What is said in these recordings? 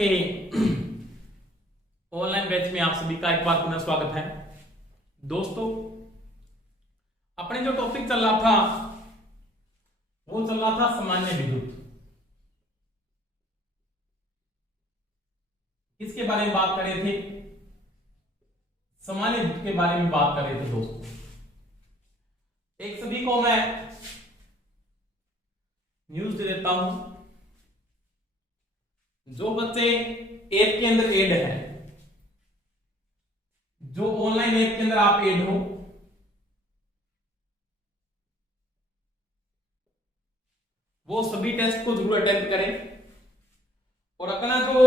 के online batch में आप सभी का एक बार पुनः स्वागत है। दोस्तों, अपने जो टॉपिक चल रहा था वो चल रहा था सामान्य विद्युत। किसके बारे में बात कर रहे थे? सामान्य विद्युत के बारे में बात कर रहे थे। दोस्तों, एक सभी को मैं न्यूज दे देता हूं। जो बच्चे ऐप के अंदर ऐड है, जो ऑनलाइन ऐप के अंदर आप ऐड हो, वो सभी टेस्ट को जरूर अटेम्प्ट करें। और अपना जो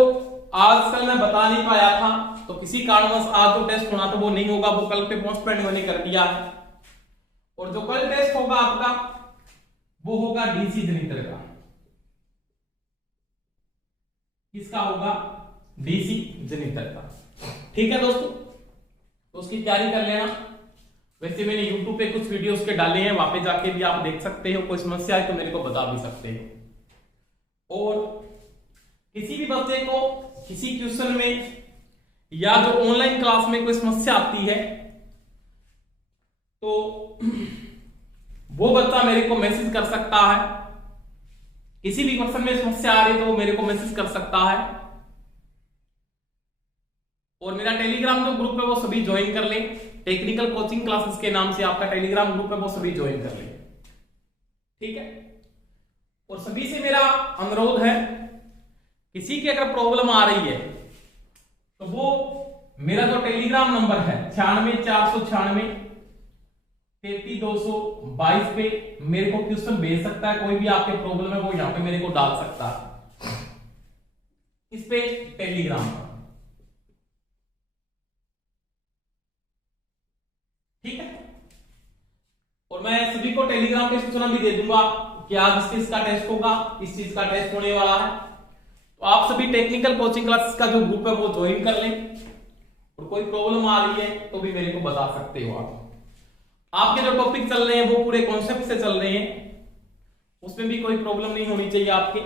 आजकल मैं बता नहीं पाया था, तो किसी कारणवश आज जो टेस्ट होना था वो नहीं होगा, वो कल पे पोस्टपोन मैंने कर दिया है। और जो कल टेस्ट होगा आपका वो होगा डीसी जनरेटर का। किसका होगा? डीसी जनरेटर का। ठीक है दोस्तों, तो उसकी तैयारी कर लेना। वैसे मैंने YouTube पे कुछ वीडियोस के डाले हैं, वहां पे जाके भी आप देख सकते हो। कोई समस्या है तो मेरे को बता भी सकते हो। और किसी भी बच्चे को किसी क्वेश्चन में या जो ऑनलाइन क्लास में कोई समस्या आती है तो वो बच्चा मेरे को मैसेज कर सकता है। किसी भी क्वेश्चन में समस्या आ रही है तो वो मेरे को मैसेज कर सकता है। और मेरा टेलीग्राम जो ग्रुप है वो सभी ज्वाइन कर लें। टेक्निकल कोचिंग क्लासेस के नाम से आपका टेलीग्राम ग्रुप है, वो सभी ज्वाइन कर लें। ठीक है। और सभी से मेरा अनुरोध है, किसी की अगर प्रॉब्लम आ रही है तो वो मेरा जो टेलीग्राम नंबर है 96 496 33 222 पे मेरे को क्वेश्चन भेज सकता है। कोई भी आपके प्रॉब्लम है वो यहां पे मेरे को डाल सकता है, इस पे टेलीग्राम पर। ठीक है। और मैं सभी को टेलीग्राम पे सूचना भी दे दूंगा कि आज इस चीज का टेस्ट होगा, इस चीज का टेस्ट होने वाला है। तो आप सभी टेक्निकल कोचिंग क्लासेस का जो ग्रुप है वो ज्वाइन कर लें। और कोई प्रॉब्लम आ रही है तो भी मेरे को बता सकते हो आप। आपके जो टॉपिक चल रहे हैं वो पूरे कॉन्सेप्ट से चल रहे हैं, उसमें भी कोई प्रॉब्लम नहीं होनी चाहिए आपके।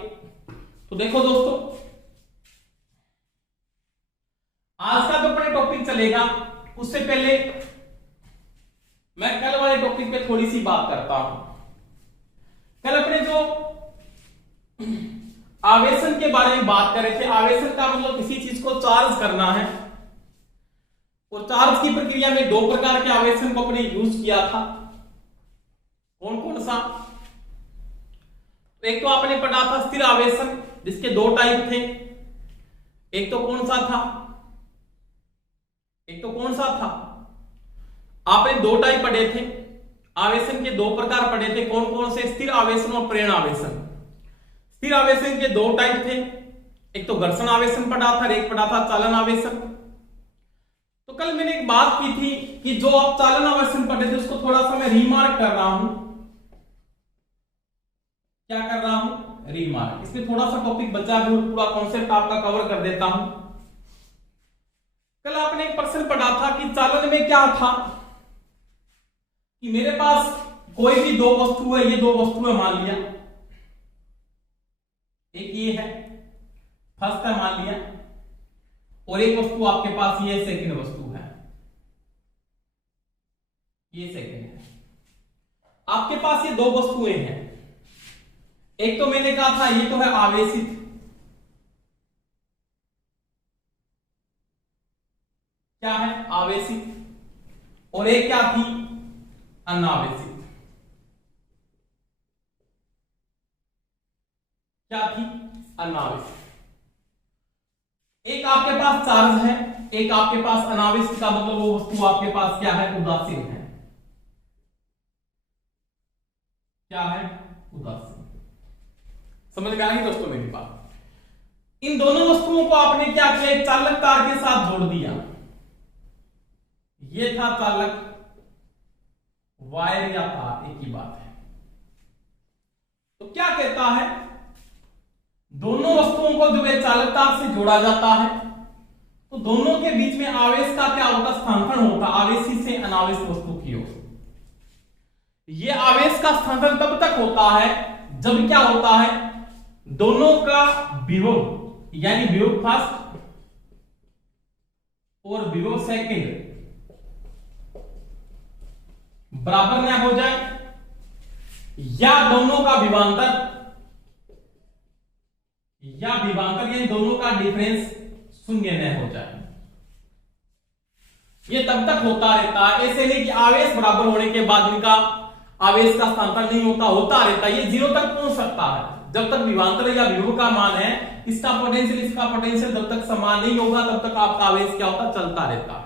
तो देखो दोस्तों, आज का जो अपने टॉपिक चलेगा उससे पहले मैं कल वाले टॉपिक पे थोड़ी सी बात करता हूं। कल अपने जो आवेशन के बारे में बात कर रहे थे। आवेशन का मतलब किसी चीज को चार्ज करना है। और चार्ज की प्रक्रिया में दो प्रकार के आवेशन को अपने यूज किया था। कौन कौन सा? एक तो आपने पढ़ा था स्थिर आवेशन, जिसके दो टाइप थे। एक तो कौन सा था? आपने दो टाइप पढ़े थे। आवेशन के दो प्रकार पढ़े थे। कौन कौन से? स्थिर आवेशन और प्रेरण आवेशन। स्थिर आवेशन के दो टाइप थे। एक तो घर्षण आवेशन पढ़ा था, एक पढ़ा था चालन आवेशन। तो कल मैंने एक बात की थी कि जो आप चालन आवेशन पढ़े थे उसको थोड़ा सा मैं रीमार्क कर रहा हूं। क्या कर रहा हूं? रीमार्क। इसमें थोड़ा सा टॉपिक बचा है और पूरा कॉन्सेप्ट आपका कवर कर देता हूं। कल आपने एक प्रश्न पढ़ा था कि चालन में क्या था कि मेरे पास कोई भी दो वस्तु है, ये दो वस्तु है मान लिया। एक ये है, फर्स्ट है मान लिया, और एक वस्तु आपके पास ये सेकंड वस्तु है, ये सेकंड है। आपके पास ये दो वस्तुएं हैं। एक तो मैंने कहा था ये तो है आवेशित, क्या है? आवेशित। और एक क्या थी? अनावेशित। क्या थी? अनावेशित। एक आपके पास चार्ज है, एक आपके पास अनावेशित का मतलब वो वस्तु आपके पास क्या है? उदासीन है। क्या है? उदासीन। समझ में आ गई दोस्तों मेरी बात? इन दोनों वस्तुओं को आपने क्या किया? एक चालक तार के साथ जोड़ दिया। ये था चालक वायर या तार, एक ही बात है। तो क्या कहता है? दोनों वस्तुओं को जो है चालक तार से जोड़ा जाता है तो दोनों के बीच में आवेश का क्या होता? स्थानांतरण होता, आवेशी से अनावेश वस्तु की ओर। यह आवेश का स्थानांतरण तब तक होता है जब क्या होता है? दोनों का विभव यानी विभव फर्स्ट और विभव सेकंड बराबर न हो जाए, या दोनों का विभांतर यानी दोनों का डिफरेंस शून्य न हो जाए। ये तब तक होता रहता है, ऐसे नहीं कि आवेश बराबर होने के बाद इनका आवेश का स्थानांतरण नहीं होता रहता है। ये 0 तक पहुंच सकता है जब तक विभवांतर या विभव का मान है, इसका पोटेंशियल इसका पोटेंशियल जब तक समान नहीं होगा तब तक आपका आवेश क्या होता चलता रहता है।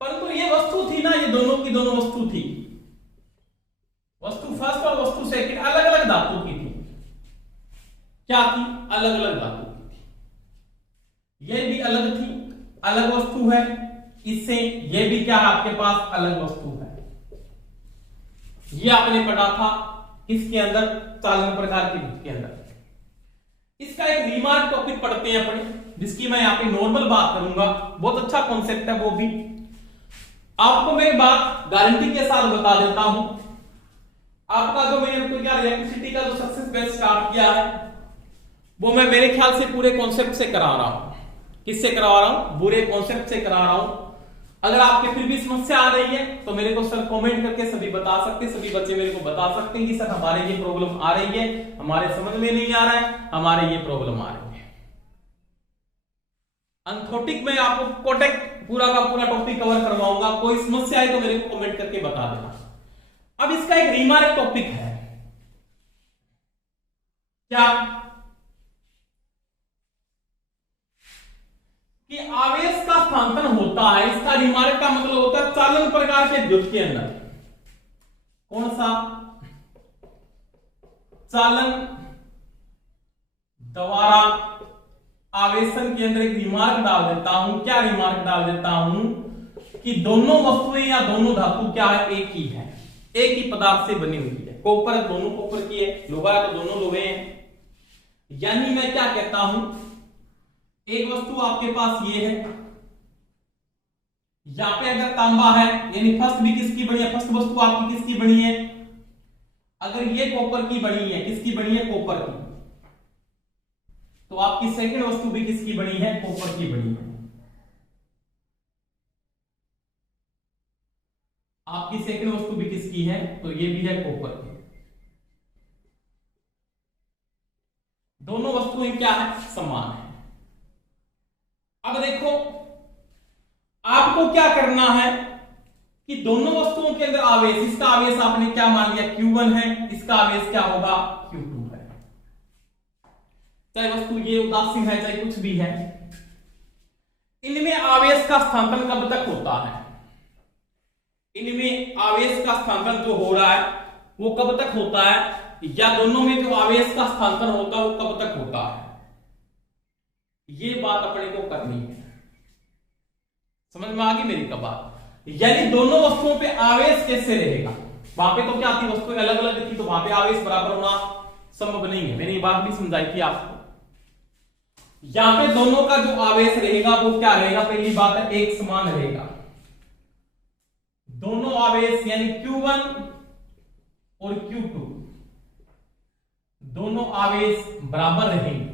परंतु ये वस्तु थी ना, ये दोनों की दोनों वस्तु थी, वस्तु फर्स्ट और वस्तु सेकंड अलग अलग धातु की थी। क्या थी? अलग अलग धातु की थी। ये भी अलग थी, अलग वस्तु है इससे, ये भी क्या है आपके पास अलग वस्तु है। ये आपने पढ़ा था किसके अंदर? चालन प्रकार के बुक के अंदर। इसका एक रिमार्क टॉपिक पढ़ते हैं अपने, जिसकी मैं यहाँ पे नॉर्मल बात करूंगा। बहुत अच्छा कॉन्सेप्ट है वो भी, आपको मैं बात गारंटी के साथ बता देता हूं। आपका जो मैंने क्या इलेक्ट्रिसिटी का जो सक्सेस बेस स्टार्ट किया है वो मैं मेरे ख्याल से पूरे कॉन्सेप्ट से करा रहा हूं। किससे करवा रहा हूं? पूरे कॉन्सेप्ट से करा रहा हूं। अगर आपके फिर भी समस्या आ रही है तो मेरे को सर कमेंट करके सभी बता सकते, सभी बच्चे मेरे को बता सकते हैं कि सर हमारे ये प्रॉब्लम आ रही है, हमारे समझ में नहीं आ रहा है, हमारे ये प्रॉब्लम आ रही है। अनथोटिक में आपको कोटेक पूरा का पूरा टॉपिक कवर करवाऊंगा। कोई समस्या है तो मेरे को कमेंट करके बता देना। अब इसका एक रिमार्क टॉपिक है, क्या कि आवेश का स्थानांतरण होता है। इसका रिमार्क का मतलब होता है चालन प्रकार के द्युत के अंदर। कौन सा? चालन द्वारा आवेशन के अंदर एक रिमार्क डाल देता हूं। क्या रिमार्क डाल देता हूं? कि दोनों वस्तुएं या दोनों धातु क्या है? एक ही है, एक ही पदार्थ से बनी हुई है। कॉपर दोनों कॉपर की है, लोहा है तो दोनों लोहे हैं। यानी मैं क्या कहता हूं, एक वस्तु आपके पास ये है, यहां पे अगर तांबा है यानी फर्स्ट भी किसकी बनी है? फर्स्ट वस्तु आपकी किसकी बनी है? अगर ये कॉपर की बनी है, किसकी बनी है? कॉपर की। तो आपकी सेकंड वस्तु भी किसकी बनी है? कॉपर की बनी है। आपकी सेकंड वस्तु भी किसकी है? तो ये भी है कॉपर की। दोनों वस्तुएं क्या है? समान है। अब देखो आपको क्या करना है कि दोनों वस्तुओं के अंदर आवेश, इसका आवेश आपने क्या मान लिया? Q1 है, इसका आवेश क्या होगा? Q2 है। चाहे वस्तु ये उदासीन है चाहे कुछ भी है, इनमें आवेश का स्थानांतरण कब तक होता है? इनमें आवेश का स्थानांतरण जो हो रहा है वो कब तक होता है, या दोनों में जो आवेश का स्थानांतरण होता है वो कब तक होता है? ये बात अपने को करनी है। समझ में आ गई मेरी का बात? यानी दोनों वस्तुओं पे आवेश कैसे रहेगा? वहां पे तो क्या थी, वस्तुएं अलग अलग थी तो वहां पे आवेश बराबर होना संभव नहीं है। मैंने ये बात भी समझाई थी आपको। यहां पे दोनों का जो आवेश रहेगा वो क्या रहेगा? पहली बात है एक समान रहेगा। दोनों आवेश यानी Q1 और Q2 दोनों आवेश बराबर रहेंगे।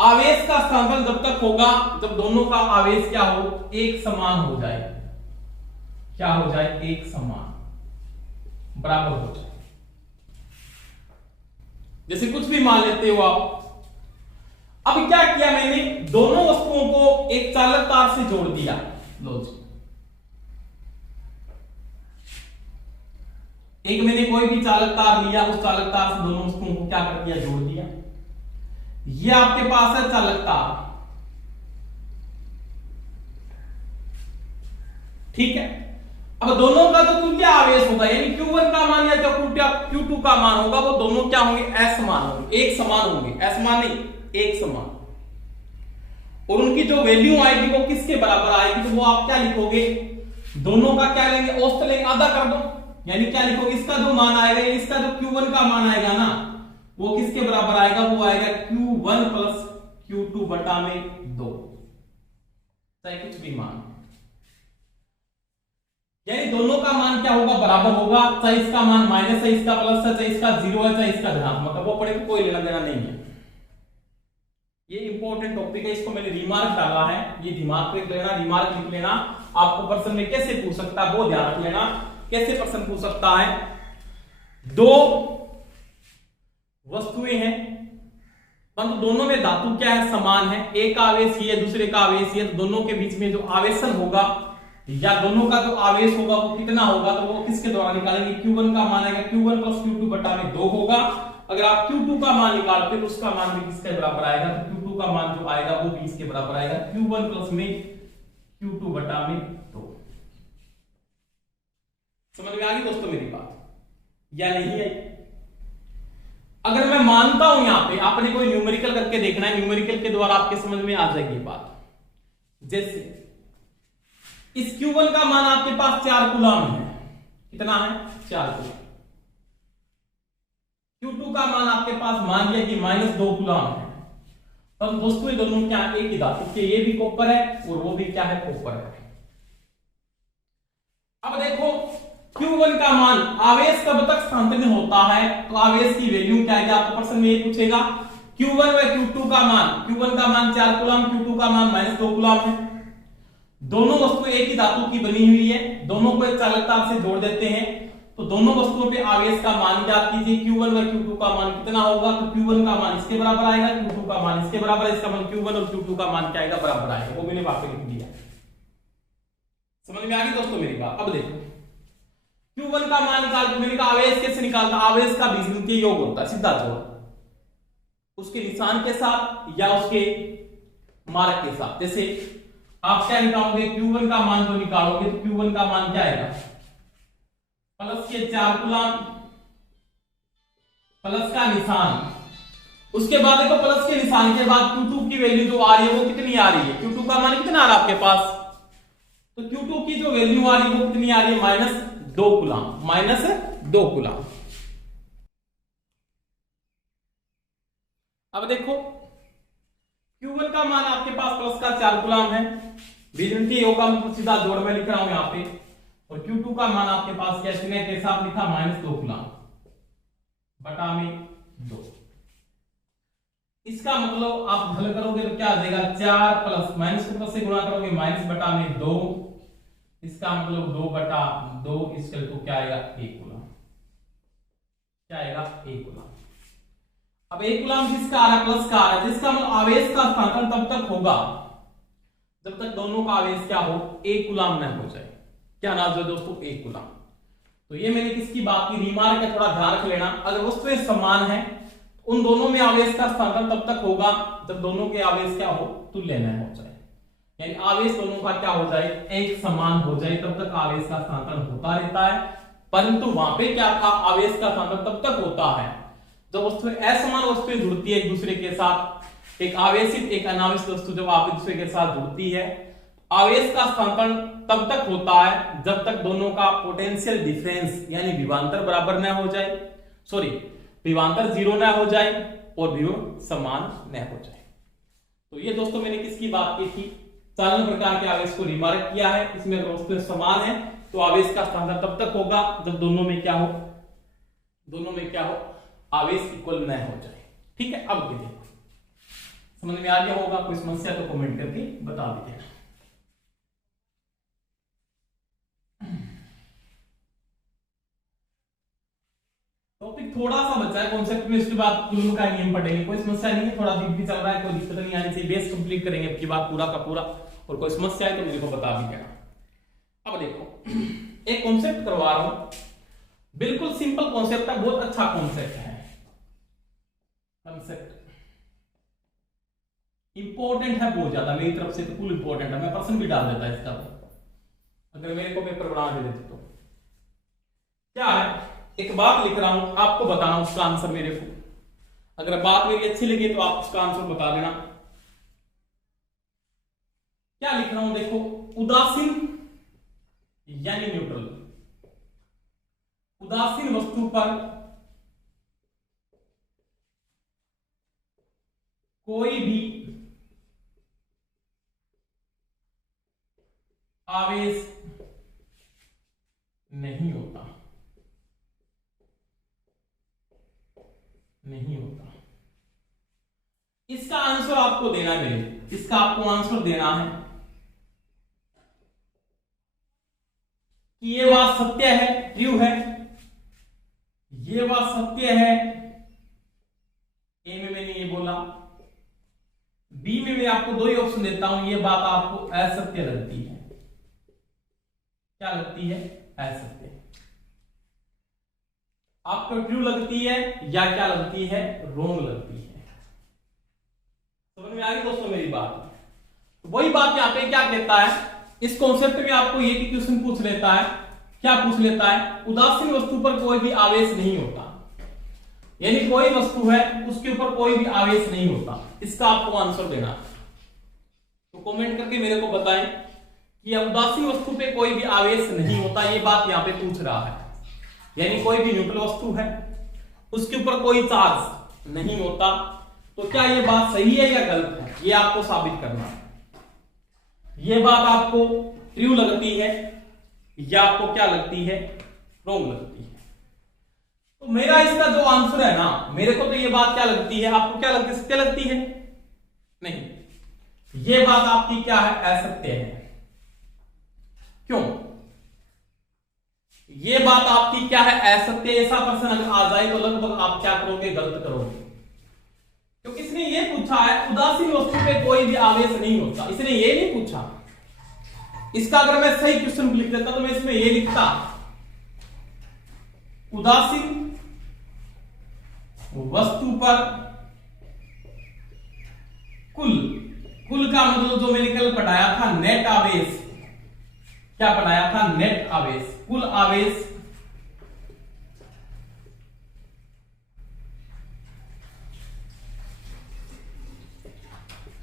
आवेश का स्थानांतरण जब तक होगा जब दोनों का आवेश क्या हो? एक समान हो जाए। क्या हो जाए? एक समान, बराबर हो जाए। जैसे कुछ भी मान लेते हो आप। अब क्या किया मैंने? दोनों वस्तुओं को एक चालक तार से जोड़ दिया। लो जी, एक मैंने कोई भी चालक तार लिया, उस चालक तार से दोनों वस्तुओं को क्या कर दिया? जोड़ दिया। ये आपके पास है चालक तार, ठीक है। अब दोनों का जो तुल्य आवेश होगा यानी Q1 का मान या जो Q2 का मान होगा वो दोनों क्या होंगे? असमान होंगे, एक समान होंगे। असमान नहीं, एक समान। और उनकी जो वैल्यू आएगी वो किसके बराबर आएगी? तो वो आप क्या लिखोगे? दोनों का क्या लेंगे? औसत लेंगे, आधा कर दो। यानी क्या लिखोगे? इसका जो मान आएगा, इसका जो Q1 का मान आएगा ना वो किसके बराबर आएगा? वो आएगा Q1 प्लस Q2 बटा में 2, चाहे कुछ भी मान। यानी दोनों का मान क्या होगा? बराबर होगा। चाहे इसका मान माइनस है, इसका प्लस है, चाहे इसका 0 है, चाहे इसका धनात्मक है, वो पड़े कोई लेना देना नहीं है। ये इंपॉर्टेंट टॉपिक है, इसको मैंने रिमार्क डाला है, ये दिमाग पे लेना, रिमार्क लिख लेना। आपको प्रश्न में कैसे पूछ सकता है वो ध्यान रख लेना, कैसे प्रश्न पूछ सकता है। दो वस्तुएं हैं परंतु दोनों में धातु क्या है, समान है, एक का आवेश ये दूसरे का आवेश ये, तो दोनों के बीच में जो आवेशन होगा या दोनों का जो आवेश होगा वो कितना होगा, तो वो किसके द्वारा निकालेंगे, Q1 का मान आएगा Q1 प्लस Q2 बटा में 2 होगा। अगर आप Q2 का मान निकालते तो उसका मान भी किसके बराबर आएगा, तो Q2 का मान जो आएगा वो भी इसके बराबर आएगा, Q1 प्लस में Q2 बटा में 2। समझ में आ गई दोस्तों मेरी बात या नहीं आई? अगर मैं मानता हूं, यहां पे आपने कोई न्यूमेरिकल करके देखना है, न्यूमेरिकल के द्वारा आपके समझ में आ जाएगी बात। जैसे इस Q1 का मान आपके पास 4 कूलम है, कितना है 4 कूलम। Q2 का मान आपके पास मान लिया कि -2 कूलम है। तो दोस्तों ये दोनों क्या एक ही धातु के, ये भी कॉपर है और वो भी क्या है कॉपर है। अब देखो Q1 का मान आवेश कब तक स्थानांतरित होता है, तो आवेश की वैल्यू क्या है, आपको प्रश्न में ये पूछेगा। Q1 व Q2 का मान, Q1 का मान 4 कूलम, Q2 का मान -2 कूलम है। दोनों वस्तुएं एक ही धातु की बनी हुई है, दोनों को चालकता से जोड़ देते हैं, तो दोनों वस्तुओं पे आवेश का मान ज्ञात कीजिए। Q1 व Q2 का मान कितना होगा, तो Q1 का मान इसके बराबर आएगा, Q2 का मान इसके बराबर, इसका मान Q1 और Q2 का मान क्या आएगा, बराबर आएगा। वो मैंने वहां पे लिख दिया। समझ में आ गई दोस्तों मेरी बात? अब देखो Q1 का मान निकाल, मैंने कहा आवेश कैसे निकालता, आवेश का बीजगणितीय योग होता है, सीधा जोड़, उसके निशान के साथ या उसके मार्क के साथ। जैसे आप क्या निकालोगे, Q1 का मान जो निकालोगे तो Q1 का मान क्या आएगा, प्लस के 4 कूलम प्लस का निशान, उसके बाद देखो प्लस के निशान के बाद Q2 की वैल्यू जो आ रही है वो कितनी आ रही है, Q2 का मान कितना आ रहा है आपके पास, तो Q2 की जो वैल्यू आ रही है वो कितनी आ रही है, -2 कूलम, -2 कूलम। अब देखो Q1 का मान आपके पास प्लस का 4 कूलम है, बीजगणितीय योग का मतलब सीधा जोड़ में लिख रहा हूं यहां पे, और Q2 का मान आपके पास क्या चिन्ह के साथ लिखा -2 कूलम बटा में 2। इसका मतलब आप हल करोगे तो क्या आ जाएगा, 4 प्लस माइनस को प्लस से गुणा करोगे माइनस बटा में 2, इसका मतलब 2 बटा 2 इसके तो क्या आएगा 1 कूलम, क्या आएगा 1 कूलम। अब 1 कूलम किसका आ रहा है, प्लस का आ रहा है, जिसका मतलब आवेश का स्थानांतरण तब तक होगा जब तक दोनों का आवेश क्या हो, 1 कूलम न हो जाए। क्या नाम है दोस्तों, 1 कूलम। तो ये मैंने किसकी बात की, रिमार्क है, थोड़ा ध्यान रख लेना। अगर वस्तुएं समान है उन दोनों में आवेश का स्थानांतरण तब तक होगा जब दोनों के आवेश क्या हो, तुल्य न हो जाए, यानी आवेश दोनों का क्या हो जाए, एक समान हो जाए, तब तक आवेश का स्थानांतरण होता रहता है। परंतु वहां पे क्या था, आवेश का स्थानांतरण तब तक होता है जब वस्तुएं असमान वस्तुएं जुड़ती है एक दूसरे के साथ। एक आवेशित एक अनावेशित वस्तु जब आप एक दूसरे के साथ जुड़ती है, आवेश का स्थानांतरण तब तक होता है जब तक दोनों का पोटेंशियल डिफरेंस यानी विभवांतर बराबर न हो जाए, सॉरी विभवांतर 0 न हो जाए और विभव समान न हो जाए। तो ये दोस्तों मैंने किसकी बात की थी, चालन प्रकार के आवेश को रिमार्क किया है। इसमें अगर वस्तुएं समान है तो आवेश का स्थानांतरण तब तक होगा जब दोनों में क्या हो, दोनों में क्या हो, आवेश इक्वल न हो जाए। ठीक है, अब देखिए समझ में आ गया होगा, कोई समस्या तो कमेंट करके बता दीजिए। टॉपिक थोड़ा सा बचा है कॉन्सेप्ट में, उसके बाद कूलम का नियम पढ़ेंगे, कोई समस्या नहीं है, थोड़ा डीप भी चल रहा है, कोई दिक्कत नहीं आनी चाहिए, बेस कंप्लीट करेंगे अब की बात पूरा का पूरा, और कोई समस्या है तो मुझे को बता दीजिएगा। अब देखो एक कॉन्सेप्ट करवा रहा हूं, बिल्कुल सिंपल कॉन्सेप्ट है, बहुत अच्छा कॉन्सेप्ट है, कॉन्सेप्ट इंपॉर्टेंट है बहुत ज्यादा, मेरी तरफ से तो फुल इंपॉर्टेंट है, मैं प्रश्न भी डाल देता इसका अगर मेरे को पेपर बना दे देते तो। क्या है, एक बात लिख रहा हूं, आपको बताना उसका आंसर मेरे को, अगर बात मेरी अच्छी लगी तो आप उसका आंसर बता देना। क्या लिख रहा हूं देखो, उदासीन यानी न्यूट्रल, उदासीन वस्तु पर कोई भी आवेश नहीं होता, नहीं होता। इसका आंसर आपको देना है मेरे, इसका आपको आंसर देना है कि ये बात सत्य है, ट्रू है, ये बात सत्य है। ए में मैंने ये बोला, बी में मैं आपको दो ही ऑप्शन देता हूं, ये बात आपको असत्य लगती है। क्या लगती है? असत्य। आपको ट्रू लगती है या क्या लगती है? रोंग लगती है। समझ में आ गई दोस्तों मेरी बात? तो वही बात यहां पे क्या कहता है, इस कॉन्सेप्ट में आपको ये कि क्वेश्चन पूछ लेता है, क्या पूछ लेता है, उदासीन वस्तु पर कोई भी आवेश नहीं होता, यानी कोई वस्तु है उसके ऊपर कोई भी आवेश नहीं होता, इसका आपको आंसर देना है। तो कमेंट करके मेरे को बताएं कि उदासीन वस्तु पे कोई भी आवेश नहीं होता, ये बात यहां पे पूछ रहा है, यानी कोई भी न्यूट्रल वस्तु है उसके ऊपर कोई चार्ज नहीं होता। तो क्या ये बात सही है या गलत है, ये आपको साबित करना है। ये बात आपको ट्रू लगती है या आपको क्या लगती है? रॉन्ग लगती है। तो मेरा इसका जो आंसर है ना, मेरे को तो ये बात क्या लगती है, आपको क्या लगती है? सत्य लगती है? नहीं, ये बात आपकी क्या है? असत्य है। क्यों? ये बात आपकी क्या है? असत्य। ऐसा प्रश्न अगर आ जाए तो लगभग आप क्या करोगे? गलत करोगे, क्योंकि इसने ये पूछा है उदासीन वस्तु पे कोई भी आवेश नहीं होता, इसने ये नहीं पूछा। इसका अगर मैं सही क्वेश्चन लिख देता तो मैं इसमें ये लिखता, उदासीन वस्तु पर कुल का मतलब जो मैंने कल पढ़ाया था नेट आवेश, क्या पढ़ाया था? नेट आवेश, कुल आवेश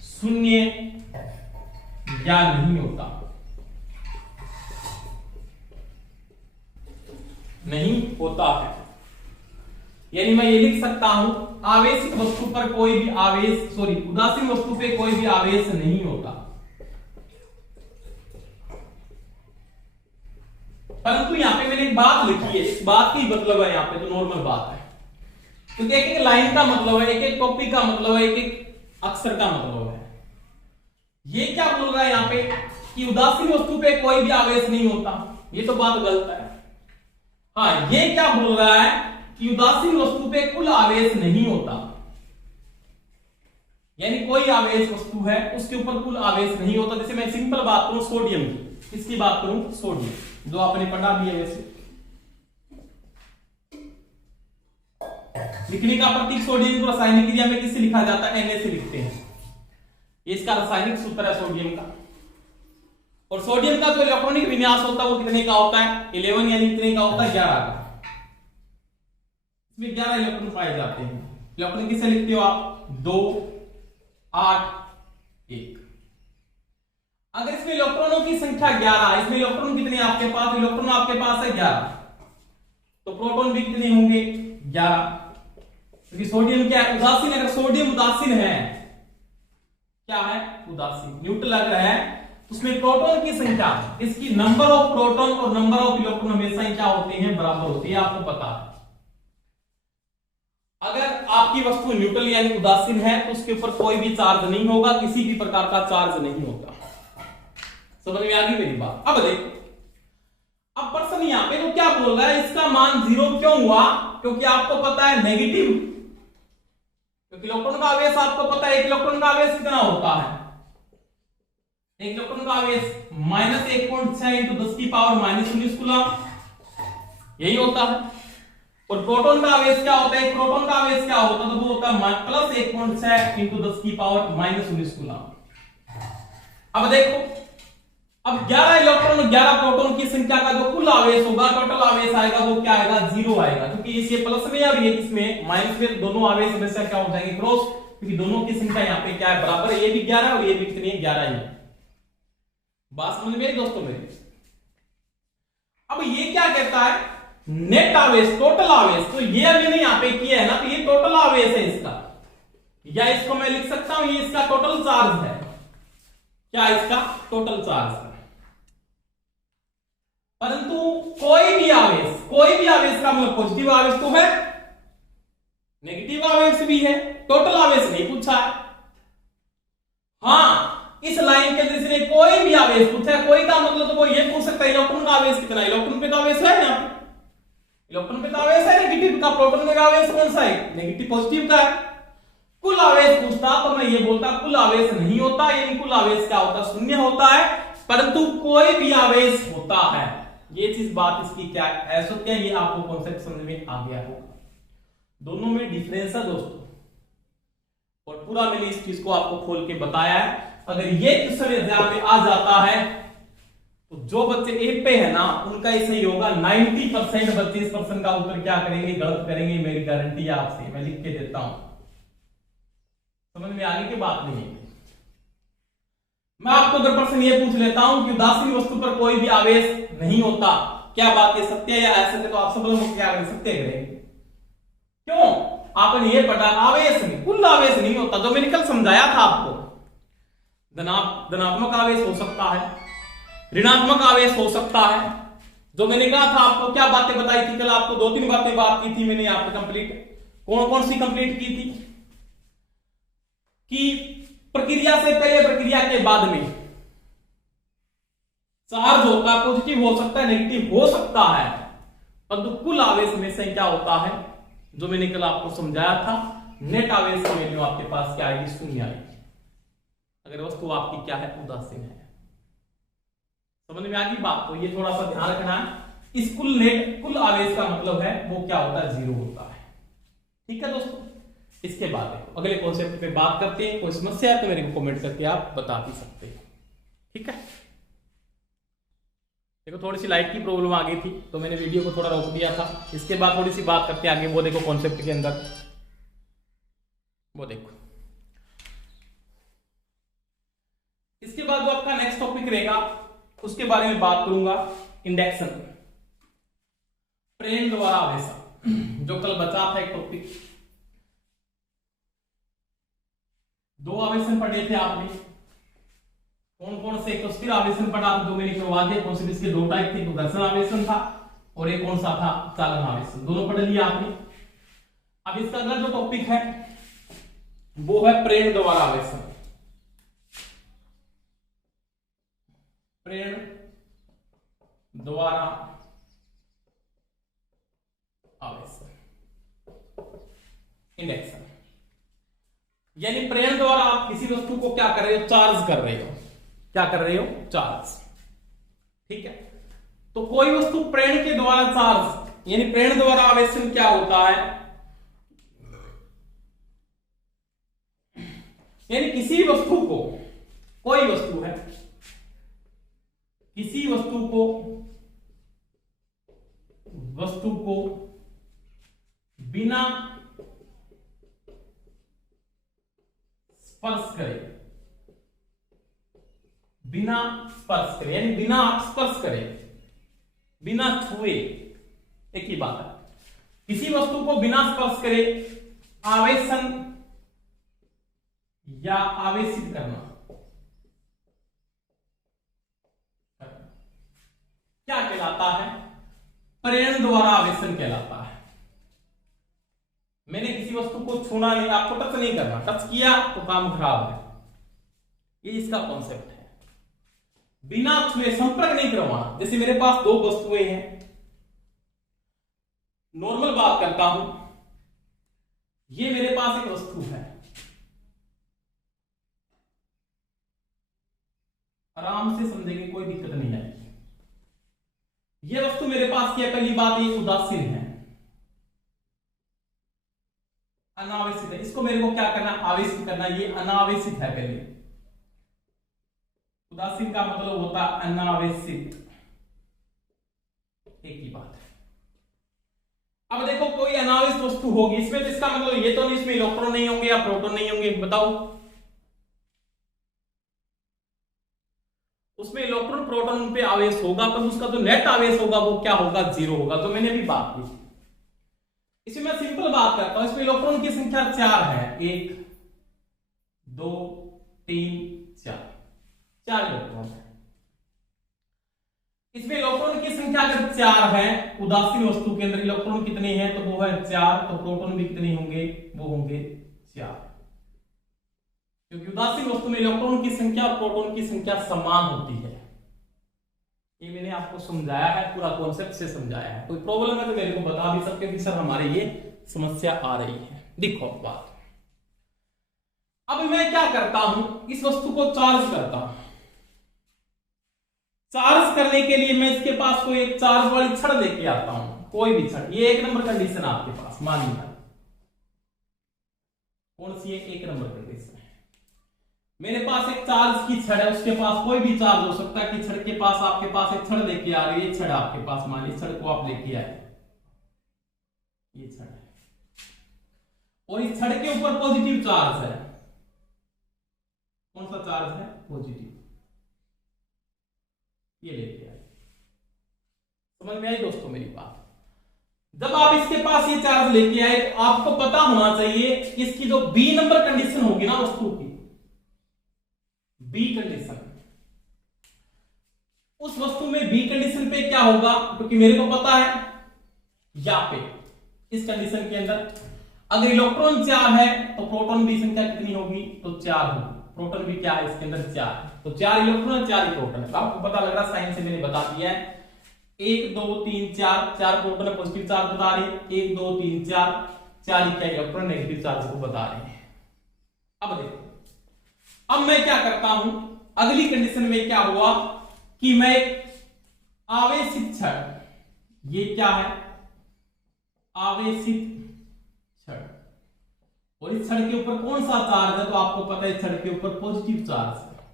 शून्य या नहीं होता, नहीं होता है। यानी मैं ये लिख सकता हूं आवेशित वस्तु पर कोई भी आवेश, उदासीन वस्तु पे कोई भी आवेश नहीं होता। परंतु यहां पे मैंने एक बात लिखी है, इस बात की मतलब है यहां पे तो नॉर्मल बात है, क्योंकि एक एक लाइन का मतलब है, एक एक टॉपिक का मतलब है, एक एक अक्षर का मतलब है। ये क्या बोल रहा है यहां पे कि उदासीन वस्तु पे कोई भी आवेश नहीं होता, ये तो बात गलत है। हाँ, ये क्या बोल रहा है कि उदासीन वस्तु पे कुल आवेश नहीं होता, यानी कोई आवेश वस्तु है उसके ऊपर कुल आवेश नहीं होता। जैसे मैं सिंपल बात करूं सोडियम की, किसकी बात करूं? सोडियम, जो आपने पढ़ा भी है। वैसे लिखने का प्रतीक सोडियम को रासायनिक क्रिया में किससे लिखा जाता है? Na से लिखते हैं। ये इसका रासायनिक सूत्र है सोडियम का। और सोडियम का जो इलेक्ट्रॉनिक विन्यास होता है वो कितने का होता है? 11, यानी कितने का होता है? 11 का। इसमें 11 इलेक्ट्रॉन पाए जाते हैं। इलेक्ट्रॉन किससे लिखते हो आप? 2, 8, 1। अगर इसमें इलेक्ट्रॉनों की संख्या 11, इसमें इलेक्ट्रॉन कितने आपके पास? इलेक्ट्रॉन आपके पास है 11, तो प्रोटॉन भी कितने होंगे? 11। क्योंकि सोडियम क्या है? उदासीन। अगर सोडियम उदासीन है, क्या है? उदासीन। न्यूट्रल अगर है तो उसमें प्रोटॉन की संख्या, इसकी नंबर ऑफ प्रोटॉन और नंबर ऑफ इलेक्ट्रॉन हमेशा क्या होते हैं? बराबर होती है, आपको पता है। अगर आपकी वस्तु न्यूट्रल यानी उदासीन है तो उसके ऊपर कोई भी चार्ज नहीं होगा, किसी भी प्रकार का चार्ज नहीं होता। समझ में आ गई मेरी बात? अब देखो, अब प्रश्न यहां पे तो क्या बोल रहा है, इसका मान 0 क्यों हुआ? क्योंकि आपको पता है नेगेटिव, क्योंकि इलेक्ट्रॉन का आवेश आपको पता है, एक इलेक्ट्रॉन का आवेश कितना होता है? एक इलेक्ट्रॉन का आवेश -1.6 × 10⁻⁻19 कूलम, यही होता है। और प्रोटॉन का आवेश क्या होता है? एक प्रोटॉन का आवेश क्या होता है? तो वो होता है +1.6 × 10⁻⁻19 कूलम। अब देखो, अब 11 इलेक्ट्रॉन 11 प्रोटॉन की संख्या का जो कुल आवेश होगा, टोटल आवेश आएगा, वो क्या आएगा? 0 आएगा, क्योंकि इसे प्लस में और ये इसमें माइनस में, दोनों आवेश हमेशा क्या हो जाएंगे? क्रॉस, क्योंकि दोनों की संख्या यहाँ पे क्या है? बराबर है। ये भी 11 और ये भी कितनी है? 11 ही। बात समझ में आई दोस्तों मेरी? अब ये क्या कहता है? नेट आवेश, टोटल आवेश। तो ये अभी नहीं यहाँ पे किया है ना, तो ये टोटल आवेश है इसका, या इसको मैं लिख सकता हूं ये इसका टोटल चार्ज है। क्या? इसका टोटल चार्ज है। परंतु कोई भी आवेश का मतलब पॉजिटिव आवेश तो है, नेगेटिव आवेश भी है, टोटल आवेश नहीं पूछा है। हाँ, इस लाइन के अंदर ने कोई भी आवेश पूछा, कोई का मतलब तो वो ये पूछ सकता है इलेक्ट्रॉन का आवेश कितना, इलेक्ट्रॉन पे तो आवेश है यहाँ पे, इलेक्ट्रॉन पे तो आवेश है नेगेटिव का, प्रोटॉन में आवेश कौन सा है, नेगेटिव पॉजिटिव का है। कुल आवेश पूछता तो मैं ये बोलता कुल आवेश नहीं होता, यानी कुल आवेश क्या होता, शून्य होता है, परंतु कोई भी आवेश होता है। ये चीज बात इसकी क्या है, ऐसा क्या, ये आपको कॉन्सेप्ट समझ में आ गया होगा। दोनों में डिफरेंस है दोस्तों, और पूरा मैंने इस चीज को आपको खोल के बताया है। अगर ये क्वेश्चन एग्जाम में आ जाता है तो जो बच्चे ए पे है ना उनका ही सही होगा, 90% बच्चे इस प्रश्न का उत्तर क्या करेंगे, गलत करेंगे, मेरी गारंटी है आपसे, मैं लिख के देता हूं। समझ में आगे की बात नहीं है। मैं आपको अगर प्रश्न ये पूछ लेता हूं कि उदासीन वस्तु पर कोई भी आवेश नहीं होता, क्या बात ये सत्य है या असत्य, तो आप सब लोग क्या करेंगे, सत्य करेंगे। क्यों, आपने ये पढ़ा आवेश नहीं, कुल आवेश नहीं होता, जो मैंने कल समझाया था आपको। धनात्मक आवेश हो सकता है, ऋणात्मक आवेश हो सकता है। जो मैंने कहा था आपको, क्या बातें बताई थी कल आपको, 2-3 बातें बात की थी मैंने यहाँ पे कंप्लीट। कौन कौन सी कंप्लीट की थी, कि प्रक्रिया से पहले प्रक्रिया के बाद में चार्ज होता है, पॉजिटिव हो सकता है, नेगेटिव हो सकता है, परंतु कुल आवेश में से क्या होता है, जो मैंने कल आपको समझाया था, नेट आवेश की वैल्यू आपके पास क्या आएगी, शून्य आएगी, अगर वस्तु आपकी क्या है, उदासीन है। समझ में आ गई बात, तो ये थोड़ा सा ध्यान रखना है। इस कुल आवेश का मतलब है वो क्या होता है, जीरो होता है। ठीक है दोस्तों, इसके बाद अगले कॉन्सेप्ट पे बात करते हैं। कोई समस्या है तो मेरे को कमेंट करके आप बता भी सकते हैं। ठीक है, देखो थोड़ी सी लाइट की प्रॉब्लम आ गई थी तो मैंने वीडियो को थोड़ा रोक दिया था। इसके बाद थोड़ी सी बात करते हैं आगे। वो देखो कॉन्सेप्ट के अंदर, वो देखो इसके बाद जो आपका नेक्स्ट टॉपिक रहेगा उसके बारे में बात करूंगा, इंडक्शन, प्रेरण द्वारा आवेशन। जो कल बचा था एक टॉपिक, 2 आवेशन पढ़े थे आपने, कौन कौन से, एक तो स्थिर आवेशन पढ़ा था जो मैंने करवा दिया, कौन से इसके 2 टाइप थे, तो घर्षण आवेशन था और एक कौन सा था, चालन आवेशन, दोनों पढ़ लिया आपने। अब इसका अगला जो टॉपिक है वो है प्रेरण द्वारा आवेशन। प्रेरण द्वारा आवेशन, इंडक्शन, यानी प्रेरण द्वारा आप किसी वस्तु को क्या कर रहे हो, चार्ज कर रहे हो। क्या कर रहे हो, चार्ज। ठीक है, तो कोई वस्तु प्रेरण के द्वारा चार्ज, यानी प्रेरण द्वारा आवेशन क्या होता है, यानी किसी वस्तु को, कोई वस्तु है, किसी वस्तु को बिना स्पर्श करे, बिना स्पर्श करे, यानी बिना आप स्पर्श करें, बिना छुए, एक ही बात है। किसी वस्तु को बिना स्पर्श करे आवेशन या आवेशित करना क्या कहलाता है, प्रेरण द्वारा आवेशन कहलाता है। मैंने किसी वस्तु को छूना नहीं, आपको टच नहीं करना, टच किया तो काम खराब है, ये इसका कॉन्सेप्ट है। बिना छुए, संपर्क नहीं करवाना। जैसे मेरे पास 2 वस्तुएं हैं, नॉर्मल बात करता हूं, ये मेरे पास एक वस्तु है, आराम से समझेंगे, कोई दिक्कत नहीं आएगी। ये वस्तु मेरे पास क्या, पहली बात ये उदासीन है, अनावेशित है, इसको मेरे को क्या करना, आवेशित करना। ये अनावेशित है, पहले उदासीन का मतलब होता है अनावेशित, एक ही बात है। अब देखो कोई अनावेशित वस्तु होगी, इसमें तो इसका मतलब ये तो नहीं इसमें इलेक्ट्रॉन नहीं होंगे या प्रोटॉन नहीं होंगे, बताओ। उसमें इलेक्ट्रॉन प्रोटॉन पे आवेश होगा, पर उसका जो नेट आवेश होगा वो क्या होगा, 0 होगा, जो मैंने भी बात की। इसमें मैं सिंपल बात करता हूं, इसमें इलेक्ट्रॉन की संख्या 4 है, 1 2 3 4 इलेक्ट्रॉन है। इसमें इलेक्ट्रॉन की संख्या अगर 4 है, उदासीन वस्तु के अंदर इलेक्ट्रॉन कितने हैं, तो वो है 4, तो प्रोटॉन भी कितने होंगे, वो होंगे 4, क्योंकि उदासीन वस्तु में इलेक्ट्रॉन की संख्या और प्रोटॉन की संख्या समान होती है। ये मैंने आपको समझाया है, पूरा कॉन्सेप्ट से समझाया है। कोई प्रॉब्लम है तो मेरे को बता भी सकते हैं कि सर हमारे ये समस्या आ रही है। देखो बात, अब मैं क्या करता हूं, इस वस्तु को चार्ज करता हूं। चार्ज करने के लिए मैं इसके पास कोई एक चार्ज वाली छड़ लेके आता हूं, कोई भी छड़। ये 1 नंबर कंडीशन आपके पास मान लिया। कौन सी है? 1 नंबर कंडीशन। मेरे पास एक चार्ज की छड़ है, उसके पास कोई भी चार्ज हो सकता है कि छड़ के पास, आपके पास एक छड़ लेके आ रही है, ये छड़ आपके पास, मान लीजिए छड़ को आप लेके आए, ये छड़ है, और इस छड़ के ऊपर पॉजिटिव चार्ज है। कौन सा चार्ज है? पॉजिटिव। ये लेके आए। समझ में आई दोस्तों मेरी बात? जब आप इसके पास ये चार्ज लेके आए तो आपको पता होना चाहिए इसकी जो बी नंबर कंडीशन होगी ना वस्तु की, बी कंडीशन, उस वस्तु में बी कंडीशन पे क्या होगा, क्योंकि मेरे को पता है यहां पे इस कंडीशन के अंदर अगर इलेक्ट्रॉन 4 है तो प्रोटॉन की संख्या कितनी होगी? तो 4 होगी। प्रोटॉन भी क्या है इसके अंदर? 4 है। तो 4 इलेक्ट्रॉन 4 ही प्रोटॉन है। तो आपको पता लग रहा, साइन से मैंने बता दिया है। 1 2 3 4 प्रोटॉन है, पॉजिटिव चार्ज बता रहे हैं। 1 2 3 4 क्या इलेक्ट्रॉन नेगेटिव चार्ज को बता रहे हैं। अब देखो, अब मैं क्या करता हूं, अगली कंडीशन में क्या हुआ कि मैं आवेशित छड़, ये क्या है? आवेशित छड़, और इस छड़ के ऊपर कौन सा चार्ज है? तो आपको पता है इस छड़ के ऊपर पॉजिटिव चार्ज है।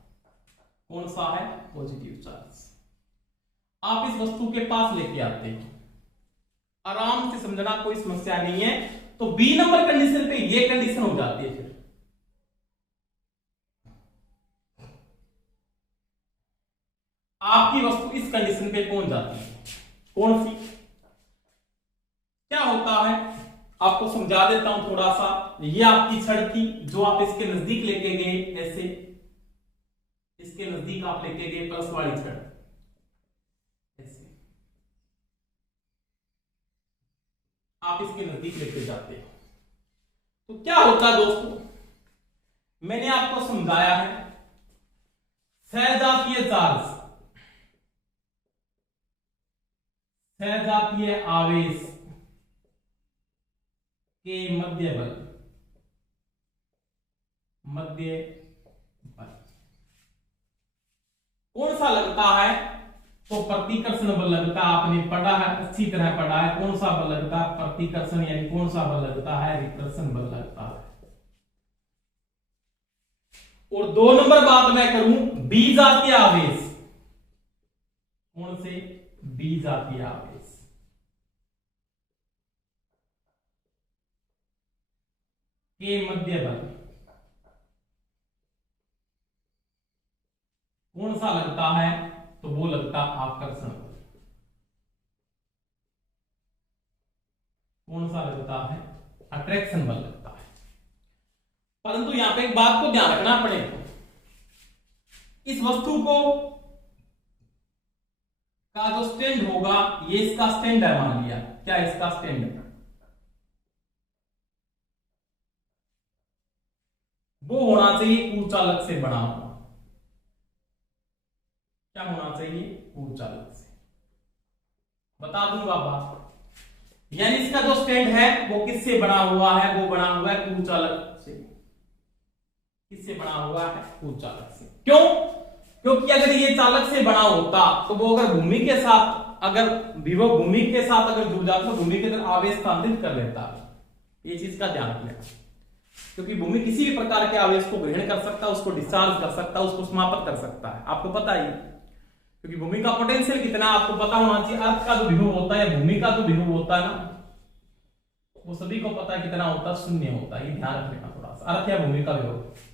कौन सा है? Positive charge. आप इस वस्तु के पास लेके आते हैं, आराम से समझना, कोई समस्या नहीं है। तो बी नंबर कंडीशन पे ये कंडीशन हो जाती है। फिर आपकी वस्तु इस कंडीशन पे पहुंच जाती है। कौन सी? क्या होता है आपको समझा देता हूं थोड़ा सा। ये आपकी छड़ थी जो आप इसके नजदीक लेके गए, ऐसे इसके नजदीक आप लेके गए, प्लस वाली छड़ ऐसे आप इसके नजदीक लेके जाते हो। तो क्या होता है दोस्तों, मैंने आपको समझाया है, सहजातीय चार्ज, सहजातीय आवेश के मध्य बल, मध्य बल कौन सा लगता है? तो प्रतिकर्षण बल लगता है। आपने पढ़ा है, अच्छी तरह पढ़ा है। कौन सा बल लगता है? प्रतिकर्षण, यानी कौन सा बल लगता है? रिकर्षण बल लगता है। और 2 नंबर बात मैं करूं, बी जातीय आवेश। कौन से? बी जातीय आवेश के मध्य बल कौन सा लगता है? तो वो लगता है आकर्षण बल। कौन सा लगता है? अट्रैक्शन बल लगता है। परंतु यहां पे एक बात को ध्यान रखना पड़ेगा, इस वस्तु को का जो स्टैंड होगा, ये इसका स्टैंड है, मान लिया। क्या इसका स्टैंड है? वो होना चाहिए ऊर्चालक से बना हुआ। क्या होना चाहिए? ऊर्चालक से। बता दूंगा बात, यानी इसका जो स्टैंड है वो किससे बना हुआ है? वो बना हुआ है ऊर्चालक से। किससे बना हुआ है? ऊर्चालक से। क्यों? क्योंकि अगर ये चालक से बना होता तो वो अगर भूमि के साथ, अगर विभव भूमि के साथ अगर जुड़ जाता तो भूमि के अंदर आवेश स्थानांतरित कर लेता। ये चीज का ध्यान रखना, क्योंकि भूमि किसी भी प्रकार के आवेश को ग्रहण कर सकता है, उसको डिस्चार्ज कर सकता है, उसको समाप्त कर सकता है। आपको पता ही, क्योंकि भूमि का पोटेंशियल कितना आपको पता होना चाहिए। अर्थ का जो विभव होता है, भूमि का जो विभव होता है ना, वो सभी को पता है कितना होता है? 0 होता है। ये ध्यान रखना थोड़ा सा, अर्थ या भूमि का विभव।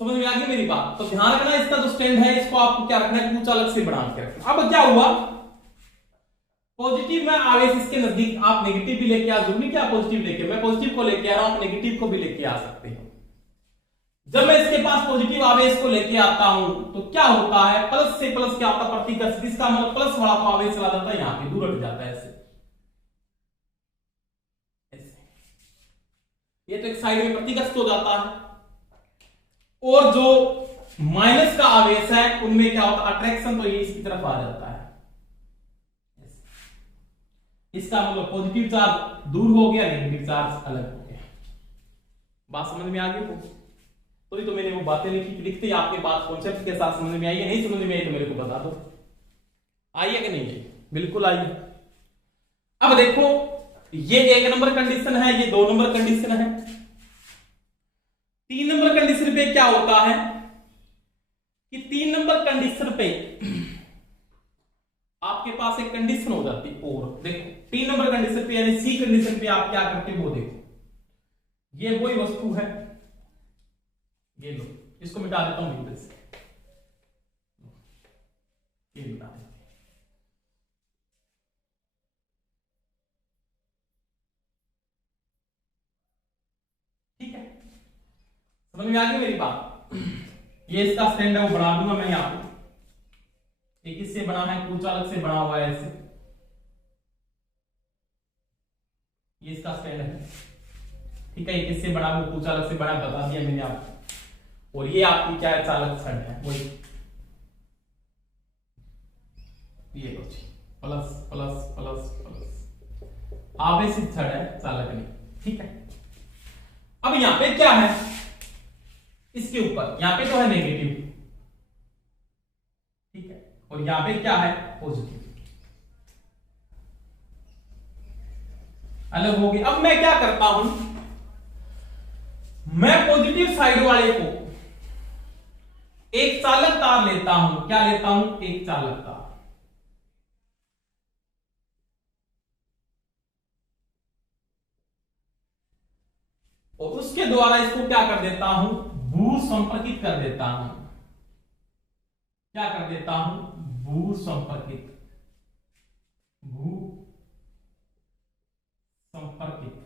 समझ में आ गई मेरी बात? तो ध्यान रखना, इसका जो स्टैंड है इसको आपको क्या रखना है? ऊर्चालक से बना के रखना। अब क्या हुआ, पॉजिटिव में आवेश इसके नजदीक, आप नेगेटिव भी लेके आ, जरूरी क्या पॉजिटिव लेके, मैं पॉजिटिव को लेके आ रहा हूं, आप नेगेटिव को भी लेके आ सकते हो। जब मैं इसके पास पॉजिटिव आवेश को लेके आता हूं तो क्या होता है? प्लस से प्लस क्या होता है? प्रतिकर्षण। इसका मतलब प्लस वाला तो आवेश चला जाता है, यहां पे दूर हट जाता है, ऐसे ऐसे। ये तो एक साइड में प्रतिकर्षित हो जाता है, और जो माइनस का आवेश है उनमें क्या होता है अट्रैक्शन, तो ये इसकी तरफ आ जाता है। इसका मतलब पॉजिटिव चार्ज दूर हो गया, नेगेटिव चार्ज अलग हो गया। बात समझ में आ गई? तो ये तो मैंने वो बातें लिखी, लिखते ही आपके पास कॉन्सेप्ट के साथ समझ में आई है, नहीं समझ में आई तो मेरे को बता दो, आई है कि नहीं है? बिल्कुल आई है। अब देखो ये 1 नंबर कंडीशन है, ये 2 नंबर कंडीशन है। 3 नंबर कंडीशन पे क्या होता है कि 3 नंबर कंडीशन पे आपके पास एक कंडीशन हो जाती है। और देखो 3 नंबर कंडीशन पे यानी सी कंडीशन पे आप क्या करते हो वो देखो, ये वही वस्तु है, ये लो, इसको मिटा देता हूं नीचे से, ये मिटा देता हूं। ठीक है, समझ में आ गई मेरी बात? ये इसका स्टैंड है वो बना दूंगा मैं यहां पे, ये किससे बना है, कुचालक से बना हुआ है ऐसे, ये इसका स्टैंड है। ठीक है, ये किससे बना, वो कुचालक से बना, बता दिया मैंने आपको। और ये आपकी क्या है, चालक छड़ है, वही ये लो जी, प्लस प्लस प्लस प्लस, आवेशित छड़ है, चालक नहीं। ठीक है, अब यहां पे क्या है, इसके ऊपर यहां पे तो है नेगेटिव, ठीक है, और यहां पे क्या है, पॉजिटिव, अलग हो गई। अब मैं क्या करता हूं, मैं पॉजिटिव साइड वाले को एक चालक तार लेता हूं। क्या लेता हूं, एक चालक तार, और उसके द्वारा इसको क्या कर देता हूं, भू संपर्कित कर देता हूं। क्या कर देता हूं, भू संपर्कित, भू संपर्कित,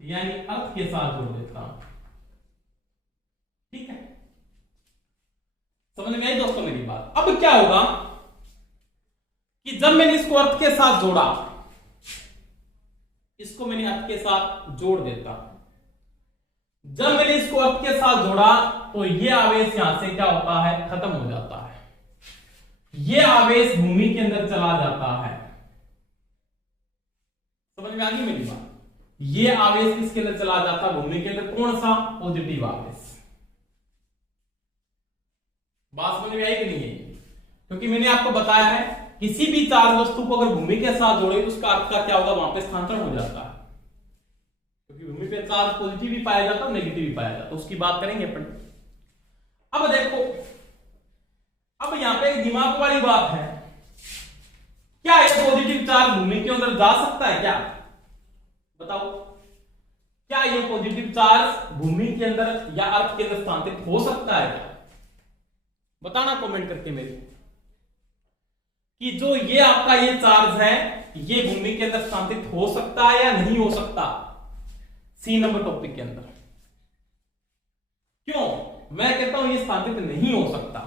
यानी अर्थ के साथ जोड़ देता हूं। ठीक है, समझ में आई दोस्तों मेरी बात? अब क्या होगा कि जब मैंने इसको अर्थ के साथ जोड़ा, इसको मैंने अर्थ के साथ जोड़ देता, जब मैंने इसको अर्थ के साथ जोड़ा तो ये आवेश यहां से क्या होता है, खत्म हो जाता है, ये आवेश भूमि के अंदर चला जाता है। समझ में आ गई मेरी बात? ये आवेश किसके अंदर चला जाता है, भूमि के अंदर, कौन सा, पॉजिटिव आवेश। बात समझ में आई कि नहीं है? क्योंकि मैंने आपको बताया है किसी भी चार्ज वस्तु को अगर भूमि के साथ जोड़े तो उसका अर्थ का क्या होगा, वहां पे स्थानांतरण हो जाता है, क्योंकि भूमि पे चार्ज पॉजिटिव भी पाया जाता है, नेगेटिव भी पाया जाता है, उसकी बात करेंगे अपन। अब देखो, अब यहां पे एक दिमाग वाली बात है, क्या ये पॉजिटिव चार्ज भूमि के अंदर जा सकता है क्या? बताओ, क्या ये पॉजिटिव चार्ज भूमि के अंदर या अर्थ के अंदर स्थानांतरित हो सकता है क्या? बताना कमेंट करके मेरे कि जो ये आपका ये चार्ज है ये भूमि के अंदर स्थानांतरित हो सकता है या नहीं हो सकता, सी नंबर टॉपिक के अंदर। क्यों मैं कहता हूं ये स्थानांतरित नहीं हो सकता?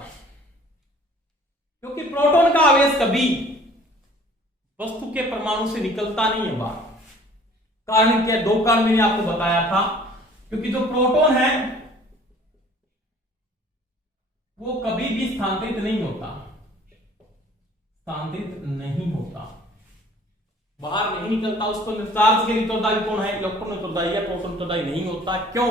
क्योंकि प्रोटॉन का आवेश कभी वस्तु के परमाणु से निकलता नहीं है बाहर। कारण क्या, 2 कारण मैंने आपको बताया था, क्योंकि जो प्रोटॉन है वो कभी भी स्थानांतरित नहीं होता, स्थानांतरित नहीं होता, बाहर नहीं निकलता, उसको चार्ज के लिए उत्तरदायी कौन है, इलेक्ट्रॉन उत्तरदायी है, प्रोटॉन उत्तरदायी नहीं होता। क्यों,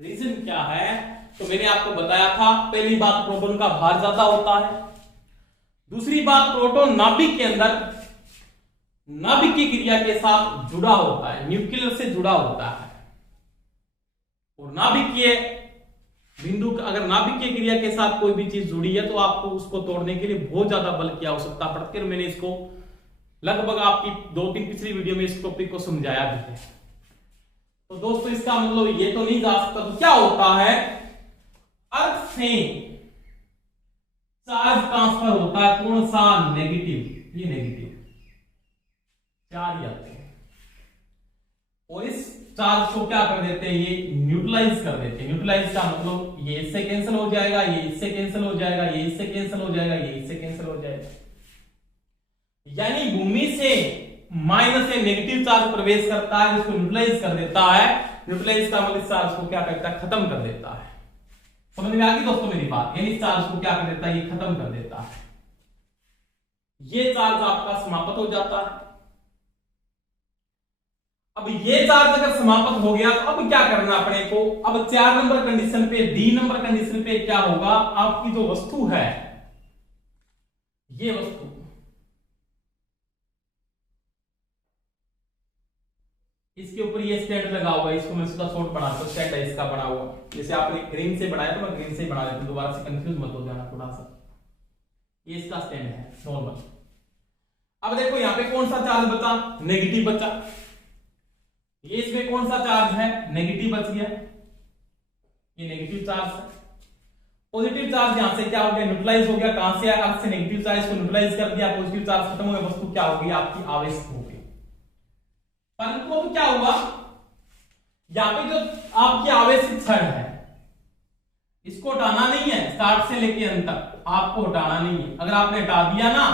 रीजन क्या है, तो मैंने आपको बताया था, पहली बात प्रोटॉन का भार ज्यादा होता है, दूसरी बात प्रोटॉन नाभिक के अंदर नाभिक की क्रिया के साथ जुड़ा होता है, न्यूक्लियर से जुड़ा होता है, और नाभिकीय बिंदु अगर नाभिकीय क्रिया के साथ कोई भी चीज जुड़ी है तो आपको उसको तोड़ने के लिए बहुत ज्यादा बल की आवश्यकता पड़ती है। मैंने इसको लगभग आपकी 2-3 पिछली वीडियो में इस टॉपिक को समझाया भी है। तो दोस्तों इसका मतलब ये तो नहीं जा सकता, तो क्या होता है, अर्थ से चार्ज ट्रांसफर होता है, कौन सा, नेगेटिव, ये नेगेटिव चार्ज आते हैं, और इस चार्ज को क्या कर देते हैं, ये न्यूट्रलाइज कर देते हैं। न्यूट्रलाइज का मतलब ये इससे कैंसिल हो जाएगा, ये इससे कैंसिल हो जाएगा, ये इससे कैंसिल हो जाएगा, ये इससे कैंसिल हो जाएगा, यानी भूमि से माइनस या नेगेटिव चार्ज प्रवेश करता है, जिसको न्यूट्रलाइज कर देता है। न्यूट्रलाइज का मतलब चार्ज को क्या करता है, खत्म कर देता है। समझ में आ गई दोस्तों मेरी बात, यानी चार्ज को क्या कर देता है, ये खत्म कर देता है। ये चार्ज आपका समाप्त हो जाता है। अब ये चार्ज अगर समाप्त हो गया तो अब क्या करना अपने को, अब 4 नंबर कंडीशन पे, डी नंबर कंडीशन पे क्या होगा, आपकी जो वस्तु है, ये वस्तु इसके ऊपर ये स्टैंड लगा हुआ है, इसको मैं इसका शॉर्ट बनाता हूं, स्टैंड है इसका बना हुआ। जैसे आपने ग्रीन से बनाया तो मैं ग्रीन से बना देता हूं, दोबारा से कंफ्यूज मत हो जाना थोड़ा सा। ये इसका स्टैंड है नॉर्मल। अब देखो यहां पे कौन सा चार्ज बचा, नेगेटिव बचा। ये इसमें कौन सा चार्ज है, नेगेटिव बच गया, ये नेगेटिव चार्ज है। पॉजिटिव चार्ज यहां से क्या हो गया, न्यूट्रलाइज हो गया। कहां से आया, अर्थ से नेगेटिव चार्ज को न्यूट्रलाइज कर दिया, पॉजिटिव चार्ज खत्म हो गया, वस्तु क्या हो गई, आपकी आवेश हो गई। परंतु अब क्या हुआ, यहां पे जो आपकी आवेशित छड़ है, इसको हटाना नहीं है, स्टार्ट से लेके अंत तक आपको हटाना नहीं है। अगर आपने हटा दिया ना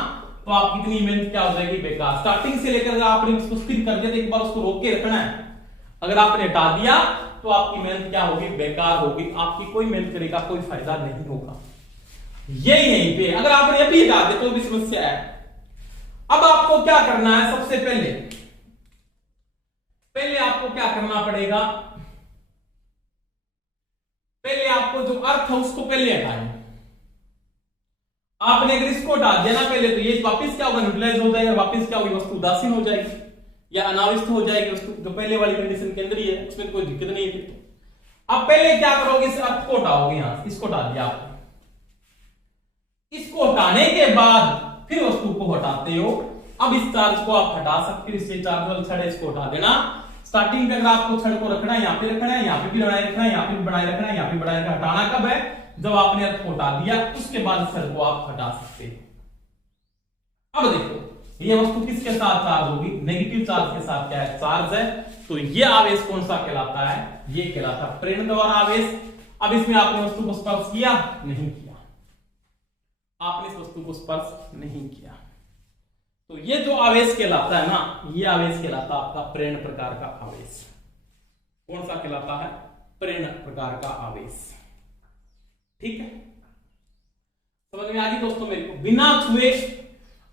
तो आपकी इतनी मेहनत क्या हो जाएगी, बेकार। स्टार्टिंग से लेकर आपने उसको स्थिर कर दिया तो एक बार उसको रोक के रखना है। अगर आपने हटा दिया तो आपकी मेहनत क्या होगी, बेकार होगी, आपकी कोई मेहनत करेगा कोई फायदा नहीं होगा। ये यहीं पे अगर आपने अभी हटा दिया तो भी समस्या है। अब आपको क्या करना है, सबसे पहले आपको क्या करना पड़ेगा, पहले आपको जो अर्थ है उसको पहले हटाएं। आपने अगर इसको हटा दिया ना पहले, तो ये वापस क्या होगा, न्यूट्रलाइज हो जाएगा, वापस क्या होगी, वस्तु उदासीन हो जाएगी या अनाविष्ट हो जाएगी वस्तु, जो पहले वाली कंडीशन के अंदर ही है, उसमें कोई दिक्कत नहीं है। अब पहले क्या करोगे, इस अर्थ को हटाओगे, यहां इसको हटा दिया आपने। इसको हटाने के बाद फिर वस्तु को हटाते हो। अब इस चार्ज को आप हटा सकते हो, इससे चार्ज वाला छड़ है इसको हटा देना। स्टार्टिंग में अगर आपको छड़ को रखना है, यहां पे रखना है, यहां पे भी बनाए रखना है, यहां पे भी बनाए रखना है, यहां पे बनाए रखना है। हटाना कब है, जब आपने अर्थ को हटा दिया, उसके बाद छड़ को आप हटा सकते हो। अब देखो ये वस्तु किसके साथ चार्ज होगी, नेगेटिव चार्ज के साथ क्या है, चार्ज है। तो ये आवेश कौन सा कहलाता है, ये कहलाता है प्रेरण द्वारा आवेश। अब इसमें आपने वस्तु को स्पर्श किया, नहीं किया, आपने इस वस्तु को स्पर्श नहीं किया, तो ये जो आवेश कहलाता है ना, ये आवेश कहलाता है आपका प्रेरण प्रकार का आवेश। कौन सा कहलाता है, प्रेरण प्रकार का आवेश। ठीक है, समझ में आ गई दोस्तों मेरे को। बिना छुए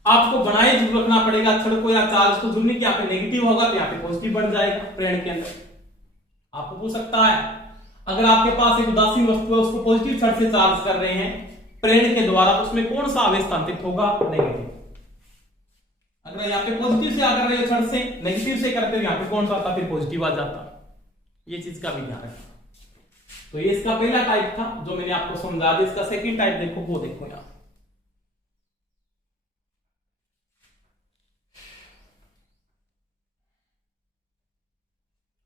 आपको बनाए जरूर रखना पड़ेगा छड़ को या चार्ज को। जुड़ने के यहाँ पे नेगेटिव होगा तो यहाँ पे पॉजिटिव बन जाएगा प्रेरण के अंदर। आपको पूछ सकता है, अगर आपके पास एक उदासीन वस्तु है, उसको पॉजिटिव छड़ से चार्ज कर रहे हैं प्रेरण के द्वारा, तो उसमें कौन सा आवेश स्थानांतरित होगा, नेगेटिव। अगर यहाँ पे पॉजिटिव से आकर रहे हो छड़ से, नेगेटिव से करते हो, यहाँ पे कौन सा आता, फिर पॉजिटिव आ जाता। ये चीज का भी ध्यान रखना। तो ये इसका पहला टाइप था जो मैंने आपको समझा दिया। इसका सेकंड टाइप देखो, वो देखो यहां।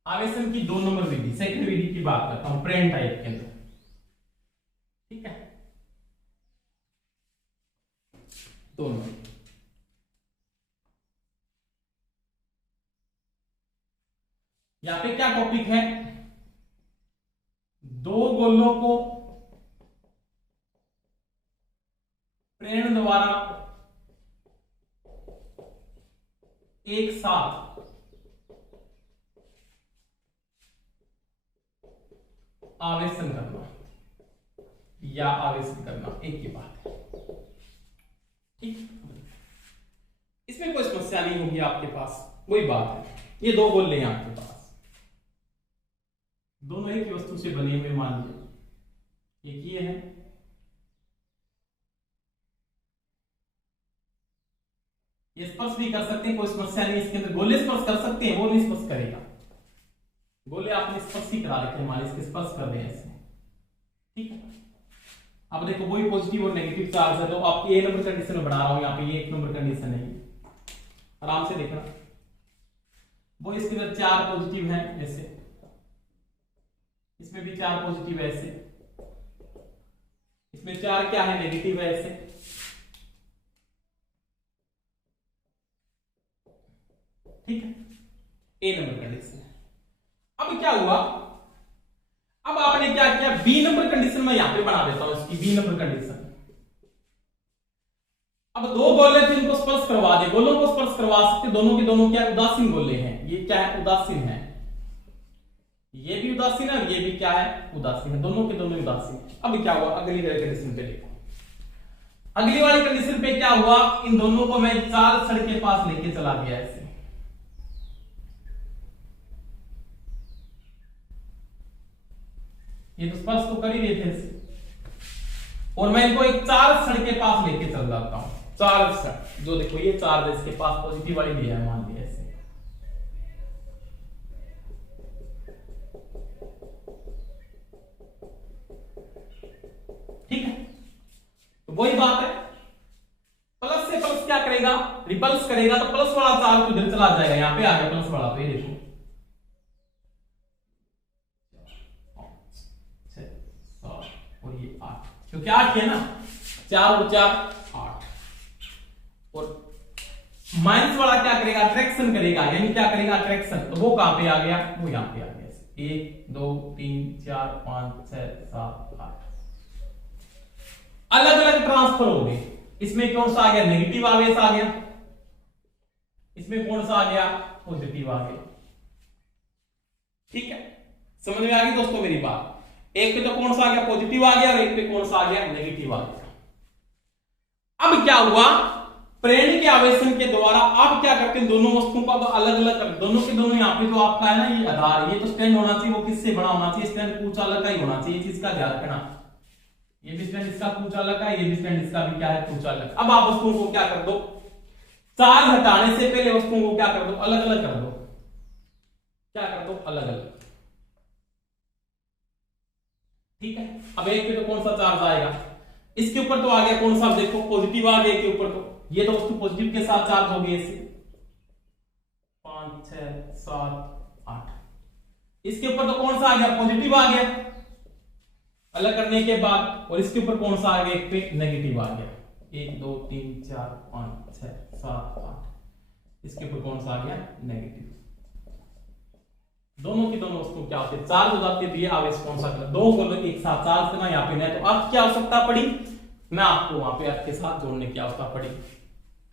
आवेशन की 2 नंबर विधि, सेकंड विधि की बात करता हूं प्रेरण टाइप के अंदर। ठीक है, 2 नंबर। यहां पे क्या टॉपिक है, 2 गोलों को प्रेरण द्वारा एक साथ आवेशन करना या आवेशन करना, एक ही बात है। ठीक, इसमें कोई समस्या नहीं होगी आपके पास, वही बात है। ये 2 गोले हैं आपके पास, दोनों एक ही वस्तु से बने हुए, मान लीजिए एक ये है, ये स्पर्श भी कर सकते हैं, कोई समस्या नहीं। इसके अंदर गोले स्पर्श कर सकते हैं, वो नहीं स्पर्श करेगा। गोले आपने स्पर्श ही करा रखे, मान इसके स्पर्श कर रहे हैं इसमें। ठीक है, अब देखो वही पॉजिटिव और नेगेटिव चार्ज है, तो आपकी ए नंबर कंडीशन में बना रहा हूं, यहाँ पे ये 1 नंबर कंडीशन है, आराम से देखना। वो इसके अंदर 4 पॉजिटिव है ऐसे, इसमें भी 4 पॉजिटिव है ऐसे, इसमें 4 क्या है, नेगेटिव है ऐसे। ठीक है, ए नंबर कंडीशन। अब क्या हुआ, अब आपने क्या किया, बी नंबर कंडीशन में यहां पे बना देता हूं इसकी बी नंबर कंडीशन। अब 2 गोले थे, इनको स्पर्श करवा दे, गोलों को स्पर्श करवा सकते, दोनों के दोनों क्या उदासीन गोले हैं, ये क्या है उदासीन है, ये भी उदासीन है और ये भी क्या है उदासीन है, दोनों के दोनों उदासीन है। अब क्या हुआ अगली कंडीशन पे देखो, अगली वाली कंडीशन पे क्या हुआ, इन दोनों को मैं 4 छड़ के पास लेके चला गया ऐसे, ये तो स्पर्श तो कर ही रहे थे ऐसे, और मैं इनको एक 4 छड़ के पास लेके चल जाता हूं, 4 छड़, जो देखो ये चार्ज इसके पास पॉजिटिव वाली लिया है मान लिया ऐसे, ठीक है। तो वही बात है, प्लस से प्लस क्या करेगा रिपल्स करेगा, तो प्लस वाला चार्ज उधर चला जाएगा, यहां पे आ गया प्लस वाला, तो ये देखो 6 और ये 8, क्योंकि 8 है ना, 4 और 4 8, और माइनस वाला क्या करेगा अट्रैक्शन करेगा, यानी क्या करेगा अट्रैक्शन, तो वो कहां पे आ गया, वो यहां पे आ गया, 1 2 3 4 5 6 7 8, अलग अलग ट्रांसफर हो गए। इसमें कौन सा आ गया नेगेटिव आवेश आ गया, इसमें कौन सा आ गया पॉजिटिव आ गया, ठीक है, समझ में आ गई दोस्तों मेरी बात। एक पे तो कौन सा आ गया पॉजिटिव आ गया और एक पे कौन सा आ गया नेगेटिव आ गया। अब क्या हुआ प्रेरण के आवेशन के द्वारा आप क्या करते हैं, दोनों वस्तुओं का अलग अलग कर, दोनों के दोनों यहाँ पे जो आपका है ना ये आधार, ये तो स्टैंड होना चाहिए, वो किससे बना होना चाहिए, स्टैंड कुछ अलग का ही होना चाहिए, चीज का ध्यान रखना, ये भी स्टैंड इसका कुछ अलग है, ये भी स्टैंड इसका भी क्या है कुछ अलग। अब आप वस्तुओं को क्या कर दो, चार्ज हटाने से पहले वस्तुओं को क्या कर दो अलग अलग कर दो, क्या कर दो अलग अलग, ठीक है। अब एक पे तो कौन सा चार्ज आएगा, इसके ऊपर तो आ गया कौन सा, देखो पॉजिटिव आ गया, के ऊपर तो ये तो वस्तु पॉजिटिव के साथ चार्ज हो गई ऐसे 5 6 7 8, इसके ऊपर तो कौन सा आ गया पॉजिटिव आ गया अलग करने के बाद, और इसके ऊपर कौन सा आ गया एक पे नेगेटिव आ गया, 1 2 3 4 5 6 7 8, इसके ऊपर कौन सा आ गया नेगेटिव। दोनों की दोनों वस्तु क्या होती है चार्ज हो जाती है, आवेश कौन सा कर, दो गोले एक साथ चार्ज करना यहाँ पे नहीं, तो अब क्या आवश्यकता पड़ी, मैं आपको वहां पे आपके साथ जोड़ने की आवश्यकता पड़ी,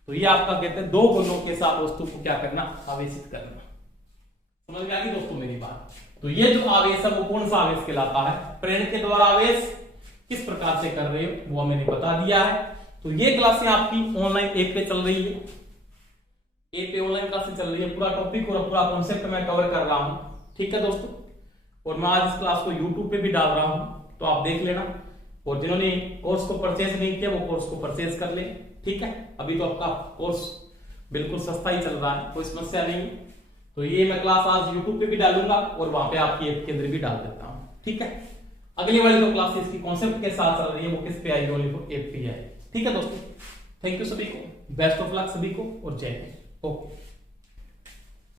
तो ये आपका कहते हैं दो गोलों के साथ वस्तु को क्या करना आवेशित करना। समझ में आ गई दोस्तों मेरी बात। तो ये जो आवेश है वो कौन सा आवेश कहलाता है, प्रेरण के द्वारा आवेश किस प्रकार से कर रहे हो वो मैंने बता दिया है। तो ये क्लासें आपकी ऑनलाइन ऐप पे चल रही है, ऐप पे ऑनलाइन क्लासें चल रही है, पूरा टॉपिक और पूरा कॉन्सेप्ट मैं कवर कर रहा हूं, ठीक है दोस्तों। और मैं आज इस क्लास को यूट्यूब पे भी डाल रहा हूं, तो आप देख लेना, और जिन्होंने कोर्स को परचेज नहीं किया वो कोर्स को परचेज कर ले, ठीक है। अभी तो आपका कोर्स बिल्कुल सस्ता ही चल रहा है, कोई समस्या नहीं है। तो ये मैं क्लास आज यूट्यूब पे भी डालूंगा और वहां पे आपकी ऐप के अंदर भी डाल देता हूं, ठीक है। अगली वाली जो क्लासेस की कॉन्सेप्ट के साथ चल रही है वो किस पे आएगी, ओनली फॉर ऐप पे है, ठीक है दोस्तों। थैंक यू सभी को, बेस्ट ऑफ लक सभी को, और जय हिंद, ओके।